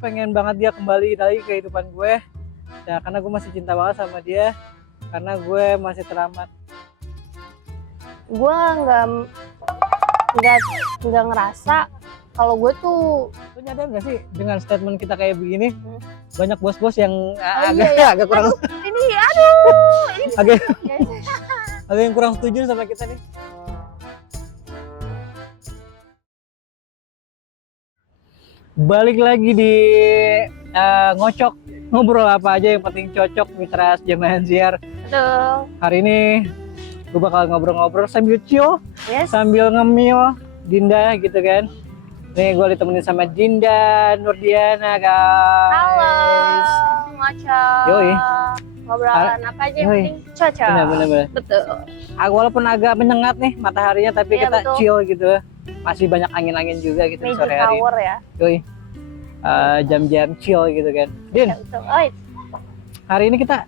pengen banget dia kembali lagi ke kehidupan gue ya, karena gue masih cinta banget sama dia, karena gue masih teramat. Gue nggak ngerasa kalau gue tuh. Lu nyadar gak sih dengan statement kita kayak begini, banyak bos-bos yang agak kurang Ini aduh ini agak yang kurang setuju sama kita nih. Balik lagi di ngocok, ngobrol apa aja yang penting cocok Mitra Jamaah Ziar. Betul. Hari ini gue bakal ngobrol-ngobrol sambil chill, Yes. sambil ngemil Dinda gitu kan. Nih gue ditemenin sama Dinda Nurdiana guys. Halo, ngocok. Yoi. Ngobrolan apa aja yang Yoi. penting cocok. Bener. Betul. Walaupun agak menyengat nih mataharinya, tapi Iya, kita betul. chill gitu. Masih banyak angin-angin juga gitu Magic sore hari. hour ya. Yoi. Jam-jam chill gitu kan. Din, Ya, betul. Oi, hari ini kita,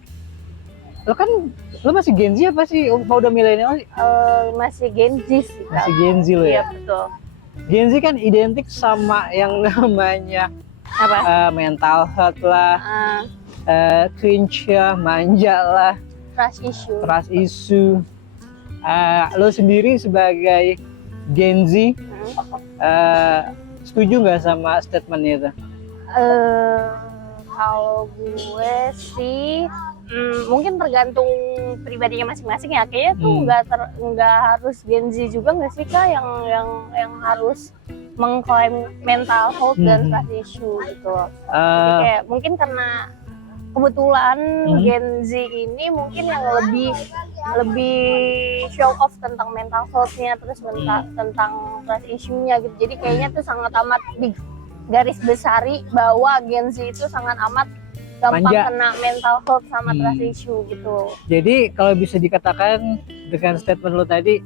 lo masih Gen Z apa sih? Apa udah milenial sih? masih Gen Z sih. Kak. Masih Gen Z lo Iya, ya? betul. Gen Z kan identik sama yang namanya Apa? mental health lah, cringe ya, manja lah, Trust issue. trust issue. Lo sendiri sebagai Gen Z setuju nggak sama statementnya itu? Kalau gue sih mungkin tergantung pribadinya masing-masing ya. Kayaknya tuh nggak harus Gen Z juga nggak sih Kak yang harus mengklaim mental health dan trust issue gitu. Jadi kayak mungkin karena kebetulan Gen Z ini mungkin yang lebih show off tentang mental health-nya, terus tentang trust issue-nya gitu. Jadi kayaknya tuh sangat amat garis besari bahwa Gen Z itu sangat amat gampang Manja. kena mental health sama trust issue gitu. Jadi kalau bisa dikatakan dengan statement lo tadi,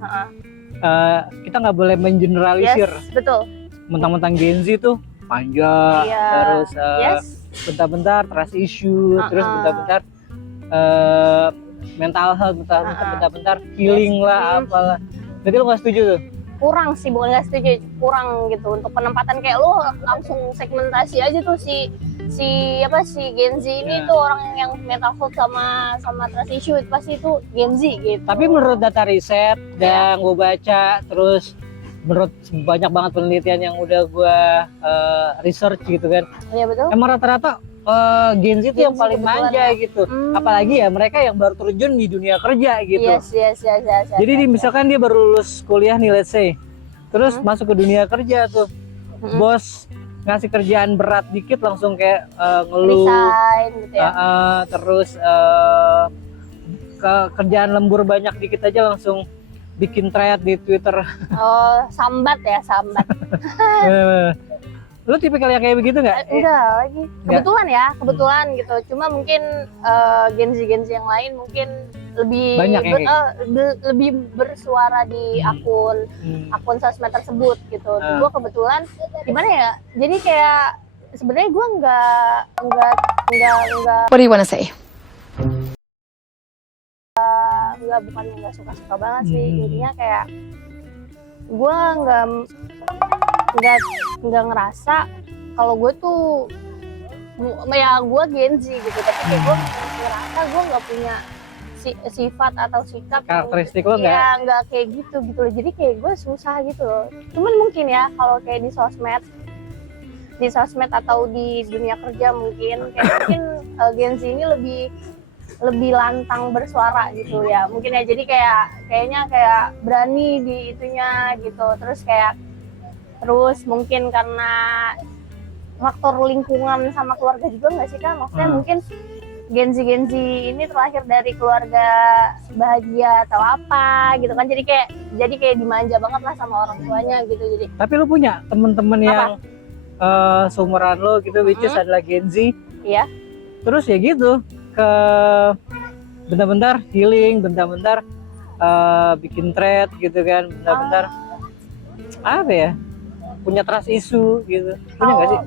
kita nggak boleh mengeneralisir. Yes, betul. Mentang-mentang Gen Z tuh manja, Iya. terus Yes. bentar-bentar trust issue, terus bentar-bentar mental health, bentar-bentar healing lah, apalah. Berarti lo nggak setuju tuh? Kurang sih, bukan nggak setuju, kurang gitu untuk penempatan. Kayak lu langsung segmentasi aja tuh si Gen Z ini tuh orang yang mental health sama trust issue itu pasti itu Gen Z gitu. Tapi menurut data riset yang gue baca, terus menurut banyak banget penelitian yang udah gue research gitu kan, Iya betul. emang rata-rata Gen Z itu yang paling kebetulan manja ya. gitu. Apalagi ya mereka yang baru terjun di dunia kerja gitu. Yes. Jadi misalkan dia baru lulus kuliah nih, let's say, terus masuk ke dunia kerja tuh, bos ngasih kerjaan berat dikit langsung kayak ngeluh, Resign gitu ya. terus kerjaan lembur banyak dikit aja langsung bikin thread di Twitter. Oh, sambat ya, sambat. Lu tipikal yang kayak begitu nggak? Enggak lagi. Kebetulan gitu. Cuma mungkin Gen Z yang lain mungkin lebih Banyak lebih bersuara di akun sosmed tersebut gitu. Gue kebetulan gimana ya? Jadi kayak sebenarnya gue enggak What do you want to say? bukan enggak suka banget sih. Jadinya kayak gue nggak ngerasa kalau gue tuh ya gue Gen Z gitu, tapi kayak gue ngerasa gue nggak punya sifat atau sikap Karakteristik lo nggak? Ya nggak kayak gitu loh. Jadi kayak gue susah gitu loh. Cuman mungkin ya kalau kayak di sosmed atau di dunia kerja mungkin Gen Z ini lebih lantang bersuara gitu ya mungkin ya. Jadi kayaknya berani di itunya gitu. Terus mungkin karena faktor lingkungan sama keluarga juga nggak sih kan? Maksudnya mungkin Gen Z ini terlahir dari keluarga bahagia atau apa gitu kan, jadi kayak dimanja banget lah sama orang tuanya gitu. Jadi tapi lu punya temen-temen yang seumuran lo gitu, which is adalah Gen Z, iya, terus ya gitu ke bentar-bentar healing, bentar-bentar bikin thread gitu kan, bentar-bentar apa ya, punya trust issue gitu. Punya nggak sih?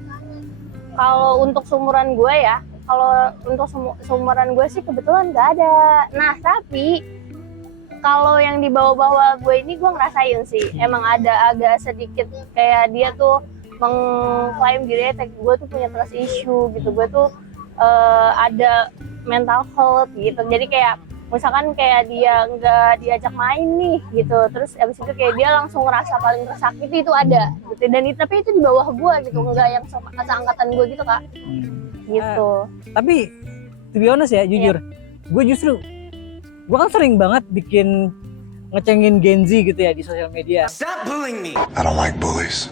Kalau untuk seumuran gue ya, kalau untuk seumuran gue sih kebetulan nggak ada. Nah tapi kalau yang di bawah-bawah gue ini gue ngerasain sih emang ada agak sedikit kayak dia tuh mengklaim diri gue tuh punya trust issue gitu, gue tuh ada mental health gitu. Jadi kayak misalkan kayak dia nggak diajak main nih gitu, terus abis itu kayak dia langsung ngerasa paling tersakiti itu ada gitu. Dan tapi itu di bawah gue gitu, nggak yang seangkatan gue gitu kak. Gitu. Tapi to be honest ya, jujur, gue kan sering banget bikin ngecengin Gen Z gitu ya di sosial media. Stop bullying me. I don't like bullies.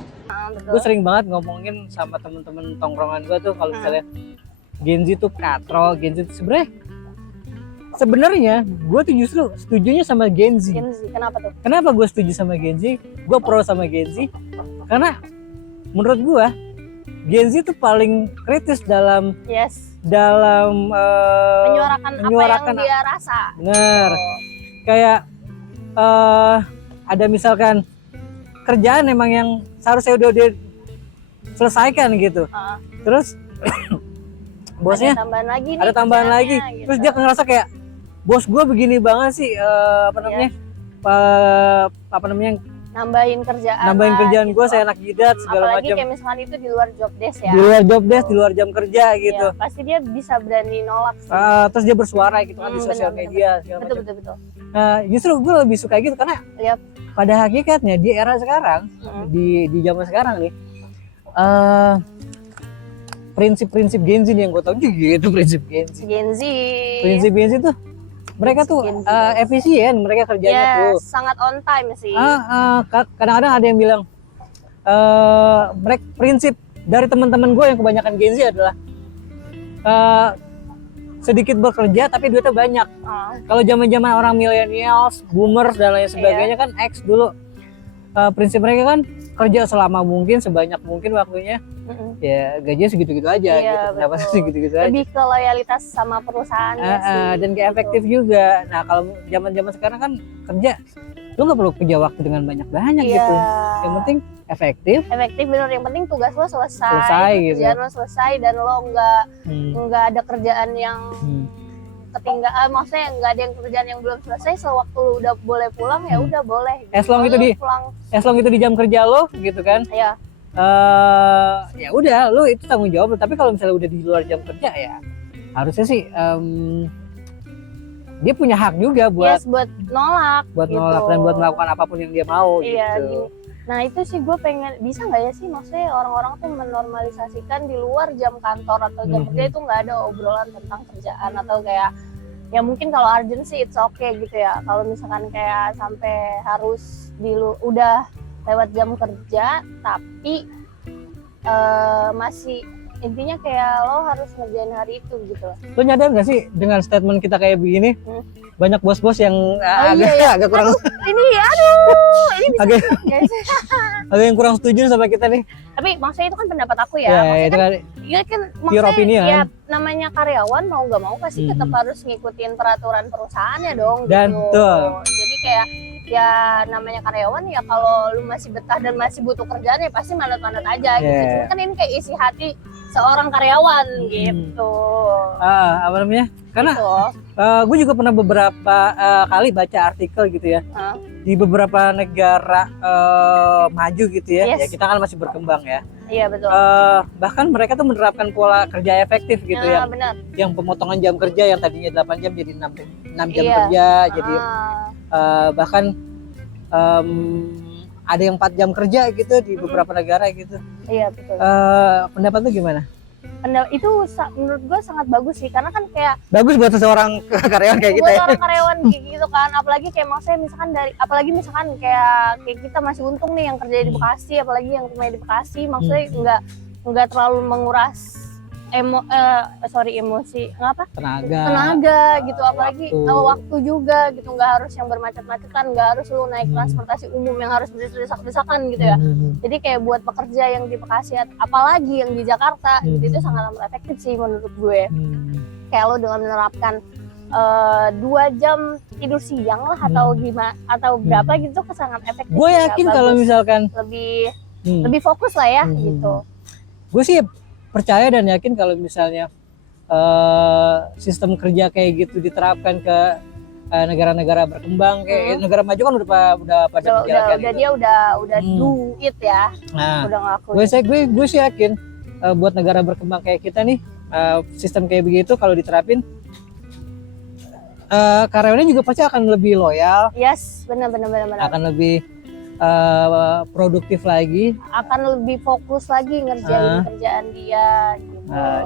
Gue sering banget ngomongin sama temen-temen tongkrongan gue tuh kalau misalnya Gen Z tuh katro, Gen Z tuh sebenarnya gue tuh justru setujunya sama Gen Z. Gen Z, kenapa tuh? Kenapa gue setuju sama Gen Z? Gue pro sama Gen Z karena menurut gue Gen Z tuh paling kritis dalam menyuarakan apa yang dia rasa. Bener. Kayak ada misalkan kerjaan emang yang seharusnya udah dia selesaikan gitu. Terus bosnya ada tambahan lagi. Gitu. Terus dia ngerasa kayak bos gue begini banget sih, nambahin kerjaan gue, saya enak jidat segala macam. Apalagi kayak misalkan itu di luar job desk ya. Di luar job desk, di luar jam kerja gitu. Ya, pasti dia bisa berani nolak sih. Terus dia bersuara gitu kan di sosial media. Betul. Justru gue lebih suka gitu karena pada hakikatnya di era sekarang, di zaman sekarang nih, prinsip-prinsip Gen Z yang gue tau gitu, prinsip Gen Z tuh mereka tuh efisien, mereka kerjanya tuh sangat on time sih. Kadang-kadang ada yang bilang mereka prinsip dari teman-teman gue yang kebanyakan Gen Z adalah sedikit bekerja tapi duitnya banyak. Kalau zaman-zaman orang millennials, boomers dan lain sebagainya kan X dulu, prinsip mereka kan kerja selama mungkin, sebanyak mungkin waktunya. Ya gajinya segitu-gitu aja gitu. Kenapa segitu-gitu aja? Lebih ke loyalitas sama perusahaannya sih. Dan kayak efektif juga. Nah kalau zaman-zaman sekarang kan kerja, lu nggak perlu kerja waktu dengan banyak-banyak gitu. Yang penting efektif bener. Yang penting tugas lo selesai gitu. Kerjaan lo selesai dan lo nggak ada kerjaan yang ketinggalan. Maksudnya nggak ada yang kerjaan yang belum selesai. Sewaktu lo udah boleh pulang ya udah boleh. Gitu. As long itu di jam kerja lo gitu kan. Iya. Ya udah lo itu tanggung jawab lo. Tapi kalau misalnya udah di luar jam kerja ya harusnya sih dia punya hak juga buat nolak gitu. Dan buat melakukan apapun yang dia mau gitu. Gini. Nah itu sih gue pengen, bisa nggak ya sih maksudnya orang-orang tuh menormalisasikan di luar jam kantor atau jam kerja itu nggak ada obrolan tentang kerjaan atau kayak ya mungkin kalau urgent sih it's okay gitu ya. Kalau misalkan kayak sampai harus udah lewat jam kerja tapi masih intinya kayak lo harus ngerjain hari itu gitu. Lo nyadar nggak sih dengan statement kita kayak begini banyak bos-bos yang agak kurang ini bisa agak yang kurang setuju sama kita nih. Tapi maksudnya itu kan pendapat aku ya. Maksudnya kan pure opinion ya namanya karyawan mau nggak mau pasti tetap harus ngikutin peraturan perusahaannya dong. Dan gitu. Jadi kayak ya namanya karyawan ya kalau lu masih betah dan masih butuh kerjaan ya pasti manut-manut aja gitu. Cuma kan ini kayak isi hati seorang karyawan gitu. Apa namanya? Karena gue juga pernah beberapa kali baca artikel gitu ya. Di beberapa negara maju gitu ya. Ya kita kan masih berkembang ya. Iya betul. Bahkan mereka tuh menerapkan pola kerja efektif gitu ya. Benar. Yang pemotongan jam kerja yang tadinya 8 jam jadi 6 jam kerja, jadi bahkan ada yang 4 jam kerja gitu di beberapa negara gitu. Iya betul. Pendapat lu gimana? Itu menurut gue sangat bagus sih karena kan kayak bagus buat seseorang karyawan kayak kita ya. Buat orang karyawan gitu kan, apalagi kayak maksudnya misalkan kayak kita masih untung nih yang kerja di Bekasi, apalagi yang rumahnya di Bekasi, maksudnya nggak terlalu menguras emosi tenaga gitu, apalagi waktu juga gitu, nggak harus yang bermacet-macetan, nggak harus lu naik transportasi umum yang harus berdesak-desakan gitu ya. Jadi kayak buat pekerja yang di Bekasi apalagi yang di Jakarta gitu itu sangat efektif sih menurut gue. Kayak lo dengan menerapkan 2 jam tidur siang lah atau gimana atau berapa gitu sangat efektif. Gue yakin kalau misalkan lebih fokus lah ya gitu. Gue sih percaya dan yakin kalau misalnya sistem kerja kayak gitu diterapkan ke negara-negara berkembang kayak negara maju kan udah pada menjalankan udah itu. dia udah do it ya, Nah, udah ngelakuin. gue sih yakin buat negara berkembang kayak kita nih, sistem kayak begitu kalau diterapin, karyawannya juga pasti akan lebih loyal, Yes, benar. akan lebih produktif lagi, Akan lebih fokus lagi ngerjain kerjaan dia gitu.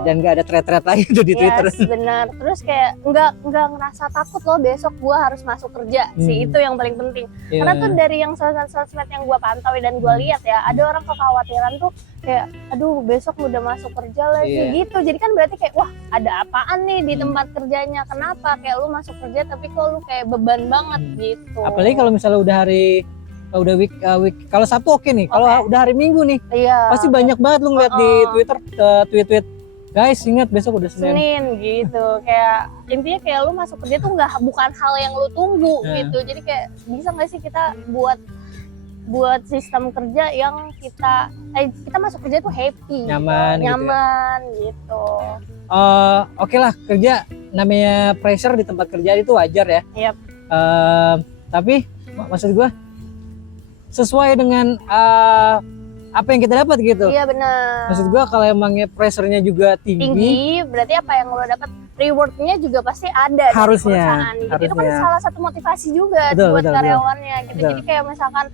dan nggak ada thread-thread lagi tuh di Twitter. Yes, benar. Terus kayak nggak ngerasa takut loh besok gua harus masuk kerja sih, itu yang paling penting. Iya. Karena tuh dari yang sosmed yang gua pantau dan gua lihat ya, ada orang kekhawatiran tuh kayak aduh besok udah masuk kerja lagi Iya. gitu. Jadi kan berarti kayak wah ada apaan nih di tempat kerjanya, kenapa kayak lu masuk kerja tapi kok lu kayak beban banget gitu. Apalagi kalau misalnya udah week kalau Sabtu oke nih, kalau Oke. udah hari Minggu nih Iya, pasti banyak banget lu ngeliat di Twitter tweet-tweet, guys ingat besok udah Senin. Senin gitu. Kayak intinya kayak lu masuk kerja tuh bukan hal yang lu tunggu gitu. Jadi kayak bisa nggak sih kita buat sistem kerja yang kita masuk kerja tuh happy, Nyaman gitu ya. nyaman gitu. Oke lah, kerja namanya pressure di tempat kerja itu wajar ya. Yap. Tapi maksud gue sesuai dengan apa yang kita dapat gitu. Iya benar. Maksud gue kalau emangnya pressure-nya juga tinggi, Berarti apa yang lo dapat reward-nya juga pasti ada Harusnya, dari perusahaan gitu. Itu kan harusnya. salah satu motivasi juga Betul, buat betul, karyawannya gitu. betul. Jadi kayak misalkan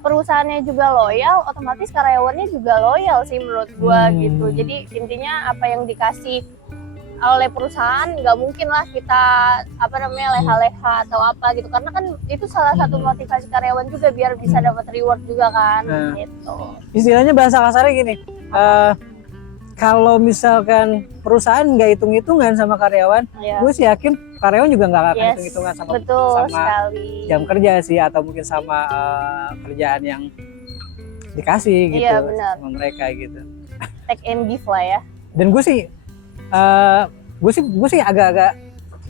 perusahaannya juga loyal, otomatis karyawannya juga loyal sih menurut gua gitu. Jadi intinya apa yang dikasih oleh perusahaan nggak mungkin lah kita leha-leha atau apa gitu, karena kan itu salah satu motivasi karyawan juga biar bisa dapat reward juga kan gitu. istilahnya bahasa kasarnya gini, kalau misalkan perusahaan nggak hitung-hitungan sama karyawan, Ya. gue sih yakin karyawan juga nggak akan Yes, hitung-hitungan sama betul sama sekali. jam kerja sih, atau mungkin sama kerjaan yang dikasih gitu Iya, benar. sama mereka gitu. Take and give lah ya. Dan gue sih agak-agak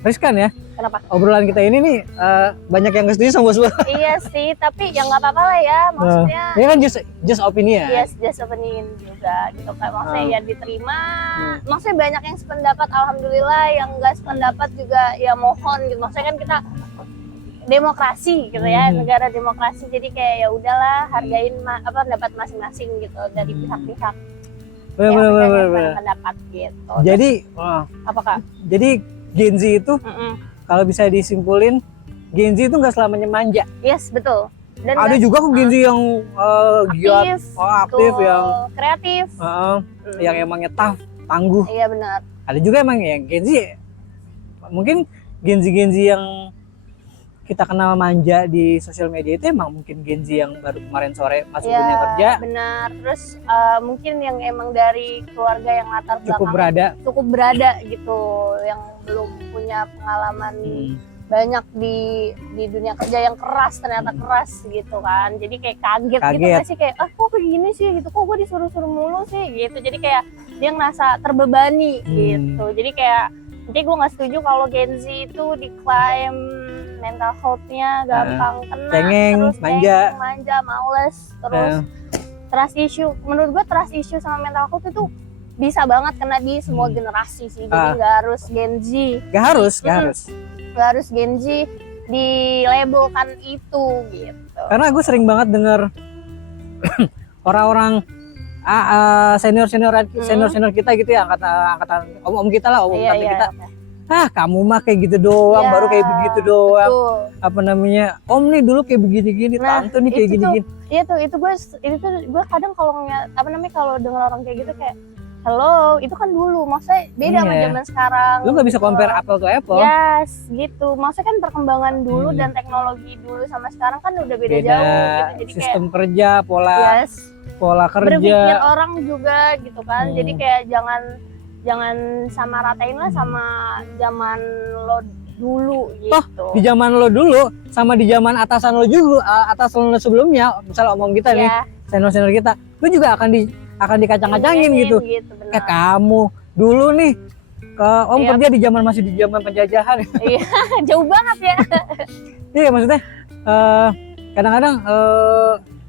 riskan ya. Kenapa? Obrolan kita ini nih banyak yang nggak setuju sama bos. Iya sih, tapi ya nggak apa-apa lah ya. Maksudnya Ini kan just opini ya. yes, just opinion juga gitu kan. Maksudnya ya diterima. Maksudnya banyak yang sependapat, alhamdulillah. Yang nggak sependapat juga ya mohon gitu. Maksudnya kan kita demokrasi gitu ya, negara demokrasi. Jadi kayak ya udahlah, hargain pendapat masing-masing gitu dari pihak-pihak yang punya pendapat gitu. Jadi Apakah? jadi Gen Z itu kalau bisa disimpulin, Gen Z itu nggak selamanya manja. Yes, betul. Dan Ada juga kok Gen Z yang giat, aktif, betul. yang Kreatif. yang emangnya tough, tangguh. Iya benar. Ada juga emang yang Gen Z, mungkin Gen Z yang kita kenal manja di sosial media itu emang mungkin Gen Z yang baru kemarin sore masuk dunia kerja, Benar. Terus mungkin yang emang dari keluarga yang latar cukup cukup berada gitu, yang belum punya pengalaman banyak di dunia kerja yang keras, ternyata keras gitu kan. Jadi kayak kaget gitu nggak sih, kayak kok kayak gini sih gitu, kok gue disuruh-suruh mulu sih gitu. Jadi kayak dia ngerasa terbebani gitu. Jadi kayak nanti gue nggak setuju kalau Gen Z itu diklaim mental health-nya gampang kena, cengeng, terus manja, males, terus trust issue. Menurut gue trust issue sama mental health itu bisa banget kena di semua generasi sih. Jadi nggak harus Gen Z, Gak harus Gen Z dilabelkan itu gitu. Karena gue sering banget denger orang-orang senior kita gitu ya, angkatan om kita lah, kita. Kamu mah kayak gitu doang, baru kayak begitu doang. Betul. Apa namanya? Om nih dulu kayak begini-gini, tante nih kayak gini-gini. Iya tuh, gue kadang kalau ngeliat kalau dengar orang kayak gitu kayak halo, itu kan dulu, maksudnya beda sama zaman sekarang. Lu nggak bisa compare apple to apple. Yes, gitu. Maksudnya kan perkembangan dulu dan teknologi dulu sama sekarang kan udah beda jauh gitu. Jadi sistem kayak, kerja, pola kerja. Berpikir orang juga gitu kan. Jadi kayak jangan sama ratain lah sama zaman lo dulu gitu. Di zaman lo dulu sama di zaman atasan lo juga, atasan lo sebelumnya, misalnya omong kita nih, senior kita, lo juga akan dikacang-kacangin gitu. Kayak kamu dulu nih om kerja masih di zaman penjajahan. Iya, jauh banget ya. Iya, maksudnya kadang-kadang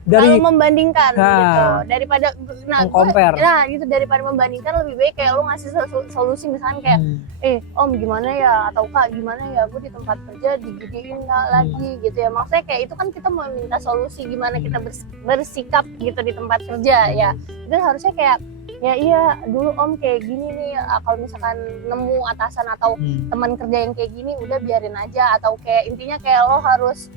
dari lalu membandingkan Nah, gitu daripada compare. gitu daripada membandingkan lebih baik kayak lu ngasih solusi misalkan kayak om gimana ya atau kak gimana ya gue di tempat kerja diginiin nggak lagi gitu ya, maksudnya kayak itu kan kita mau minta solusi gimana kita bersikap gitu di tempat kerja ya, itu harusnya kayak ya iya dulu om kayak gini nih, kalau misalkan nemu atasan atau teman kerja yang kayak gini udah biarin aja, atau kayak intinya kayak lo harus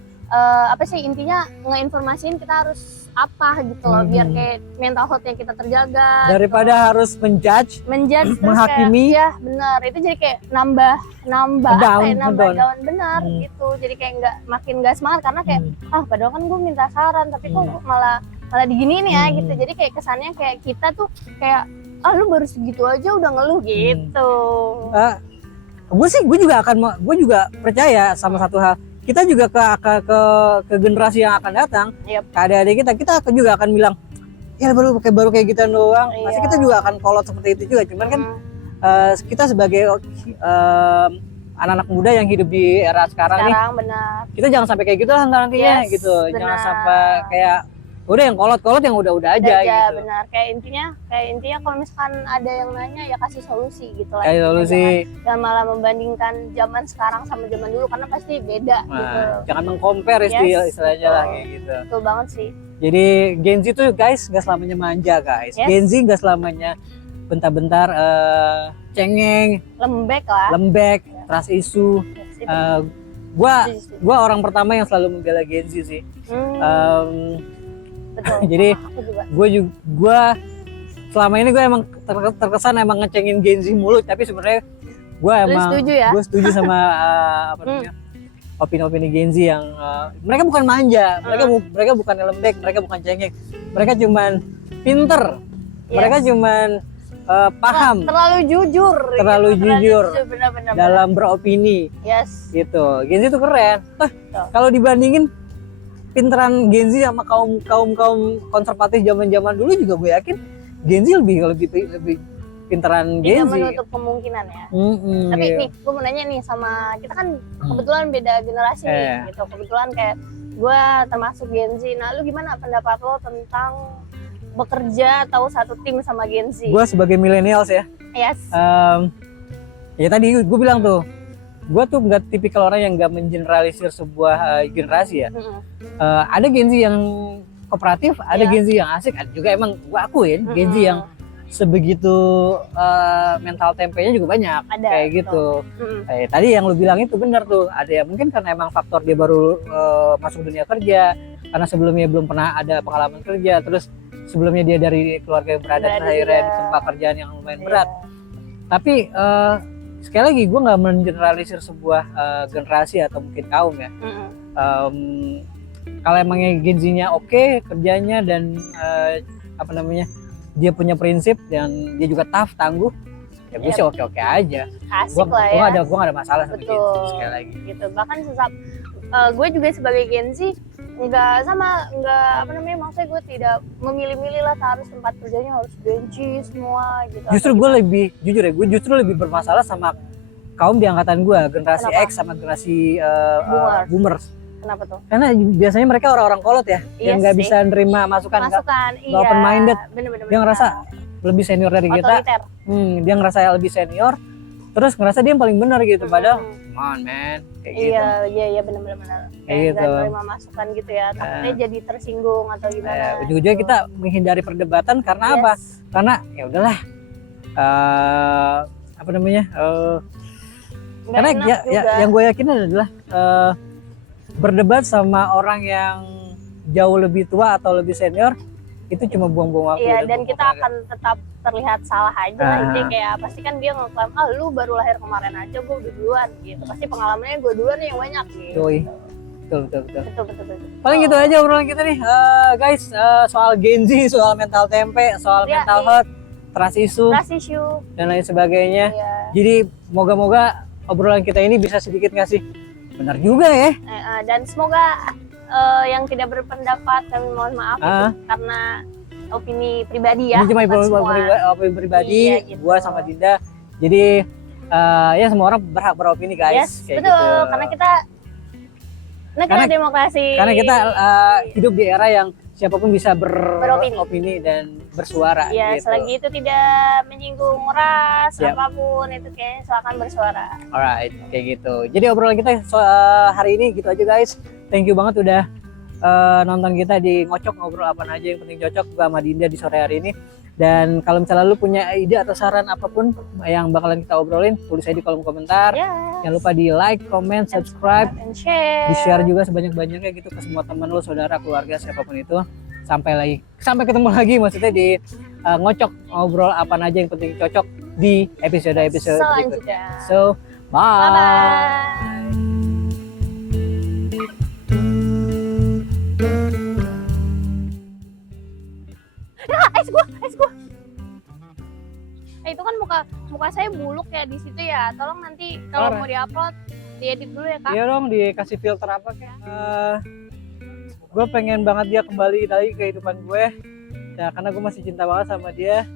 apa sih intinya ngeinformasiin kita harus apa gitu loh, biar kayak mental health-nya kita terjaga daripada harus menjudge terus menghakimi. kayak, ya benar itu jadi kayak nambah Ngedown. down benar gitu, jadi kayak makin nggak semangat karena kayak padahal kan gue minta saran tapi kok malah diginiin ya gitu, jadi kayak kesannya kayak kita tuh kayak lu baru segitu aja udah ngeluh gitu. Gue juga percaya sama satu hal, kita juga ke generasi yang akan datang, ke adik-adik kita juga akan bilang ya baru kayak gitu doang, pasti kita juga akan kolot seperti itu juga, cuman kan kita sebagai anak-anak muda yang hidup di era sekarang nih, benar. kita jangan sampai kayak gitu lah nantinya gitu, jangan sampai kayak udah yang kolot yang udah aja gitu. Benar, kayak intinya kalau misalkan ada yang nanya ya kasih solusi gitu lah. Kayak solusi. Jangan malah membandingkan zaman sekarang sama zaman dulu karena pasti beda gitu. Jangan meng-compare istilahnya lah kayak gitu. Betul banget sih. Jadi Gen Z tuh guys gak selamanya manja guys. Gen Z gak selamanya bentar-bentar cengeng, lembek, trust issue. Gua orang pertama yang selalu membela Gen Z sih. Betul. Jadi gue selama ini gue emang terkesan emang ngecengin Gen Z mulu, tapi sebenarnya gue setuju sama opini-opini Gen Z yang mereka bukan manja, mereka bukan lembek, mereka bukan cengeng, mereka cuman pinter, mereka cuman paham, terlalu jujur benar-benar dalam beropini, gitu. Gen Z itu keren. Kalau dibandingin pinteran Gen Z sama kaum konservatif zaman dulu juga gue yakin Gen Z lebih pinteran Gen Z. Tidak menutup kemungkinan ya. Tapi nih gue mau nanya nih sama kita kan kebetulan beda generasi nih gitu. Kebetulan kayak gue termasuk Gen Z. Nah lu gimana pendapat lo tentang bekerja atau satu tim sama Gen Z? Gue sebagai millennials ya. Ya tadi gue bilang tuh, gue tuh nggak tipikal orang yang nggak mengeneralisir sebuah generasi ya. Ada Gen Z yang kooperatif, ada Gen Z yang asik, ada juga emang gue akuin Gen Z yang sebegitu mental tempenya juga banyak, kayak gitu. Tadi yang lu bilang itu benar tuh, ada ya mungkin karena emang faktor dia baru masuk dunia kerja, karena sebelumnya belum pernah ada pengalaman kerja, terus sebelumnya dia dari keluarga yang berada akhirnya di tempat kerjaan yang lumayan berat. Tapi sekali lagi gue nggak mengeneralisir sebuah generasi atau mungkin kaum ya. Kalau emangnya Gen Z-nya oke kerjanya dan dia punya prinsip dan dia juga tough, tangguh, ya gue sih oke aja. Asik lah ya. Gue gak ada masalah sama Gen Z sekali lagi. Gitu. Bahkan gue juga sebagai Gen Z maksudnya gue tidak memilih-milih lah harus tempat kerjanya harus Gen Z semua gitu. Justru gue lebih bermasalah sama kaum di angkatan gue, generasi X sama generasi boomers. Kenapa tuh? Karena biasanya mereka orang-orang kolot ya, yang nggak bisa nerima masukan, open minded. Dia ngerasa lebih senior dari kita. Dia ngerasa lebih senior, terus ngerasa dia yang paling benar gitu. Padahal, come on man, kayak gitu. Iya benar-benar. Kayak nggak nerima masukan gitu ya, takutnya jadi tersinggung atau gimana. Ujung-ujungnya kita menghindari perdebatan karena apa? Karena ya udahlah, karena yang gue yakin adalah berdebat sama orang yang jauh lebih tua atau lebih senior itu cuma buang-buang waktu. Iya, dan kita akan tetap terlihat salah aja lah. Jadi kayak pasti kan dia ngeklaim, lu baru lahir kemarin aja, gue udah duluan gitu. Pasti pengalamannya gue duluan yang banyak gitu. Betul. Paling gitu aja obrolan kita nih, guys, soal Gen Z, soal mental tempe, soal mental health, trust issue, dan lain sebagainya. Jadi moga-moga obrolan kita ini bisa sedikit ngasih benar juga ya. Dan semoga yang tidak berpendapat kami mohon maaf karena opini pribadi ya. Ini cuma opini pribadi gitu. Gua sama Dinda. Jadi ya semua orang berhak beropini guys. Yes, betul. Gitu. Karena kita Negara demokrasi. Karena kita hidup di era yang siapapun bisa Beropini. beropini dan bersuara Ya, gitu. selagi itu tidak menyinggung ras Yap. apapun itu kayaknya silakan bersuara. Alright, kayak gitu. Jadi obrolan kita hari ini gitu aja guys. Thank you banget udah nonton kita di Ngocok, ngobrol apa aja yang penting cocok sama Dinda di sore hari ini. Dan kalau misalnya lu punya ide atau saran apapun yang bakalan kita obrolin, tulis aja di kolom komentar. Ya. Jangan lupa di like, comment, subscribe, And share. di share juga sebanyak-banyaknya gitu ke semua teman lu, saudara, keluarga, siapapun itu. Sampai ketemu lagi maksudnya di Ngocok, ngobrol apa aja yang penting cocok di episode-episode berikutnya. Selanjutnya. So, bye. Bye-bye. Es gua. Itu kan muka saya buluk ya di situ ya. Tolong nanti kalau Parah. mau diupload diedit dulu ya, Kak. Iya dong, dikasih filter apa kayak. Gue pengen banget dia kembali lagi ke kehidupan gue. Ya karena gue masih cinta banget sama dia.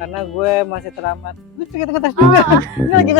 Karena gue masih teramat. Gue pengen ngetes juga. Ini lagi